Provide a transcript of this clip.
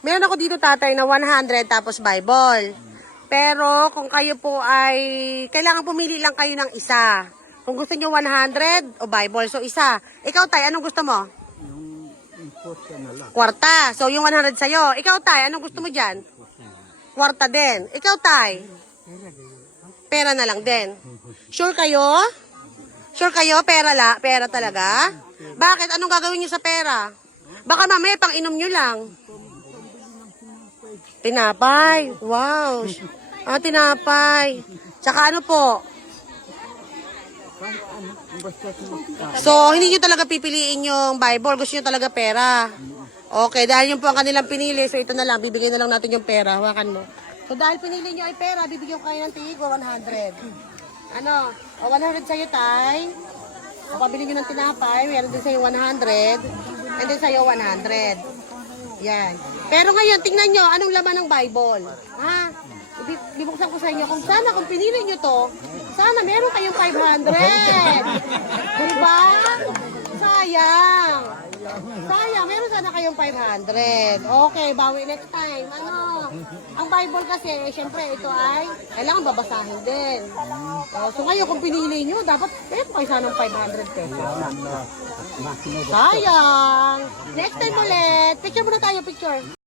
Meron ako dito tatay na 100 tapos Bible. Pero kung kayo po ay, kailangan pumili lang kayo ng isa. Kung gusto nyo 100 o Bible, so isa. Ikaw tay, anong gusto mo? Yung post na lang. Kwarta. So yung 100 sa'yo. Ikaw tay, anong gusto mo dyan? Kwarta din. Ikaw tay? Pera na lang din. Sure kayo? Sure kayo? Pera talaga? Bakit? Anong gagawin nyo sa pera? Baka mamaya pang inom nyo lang. Tinapay. Wow. Tinapay. Tsaka ano po? So, hindi nyo talaga pipiliin yung Bible. Gusto nyo talaga pera. Okay, dahil yun po ang kanilang pinili. So, ito na lang. Bibigyan na lang natin yung pera. Hawakan mo. So, dahil pinili nyo ay pera, bibigyan ko kayo ng tigo 100. Ano? O, 100 sa'yo, tay. O, pabili nyo ng tinapay. Meron din sa'yo 100. And then sa'yo 100. Yan. Pero ngayon, tingnan nyo, anong laman ng Bible? Ha? Bibuksan ko sa inyo. Kung pinili nyo to, sana meron kayong 500. Diba? Sayang. Sayang, meron sana kayong 500. Okay, bawi next time. Ano? Ang Bible kasi, syempre, ito ay kailangan babasahin din. So ngayon, kung pinili nyo, dapat meron kayo sana ng 500 pesos. Sayang. Next time ulit. Picture muna tayo, picture.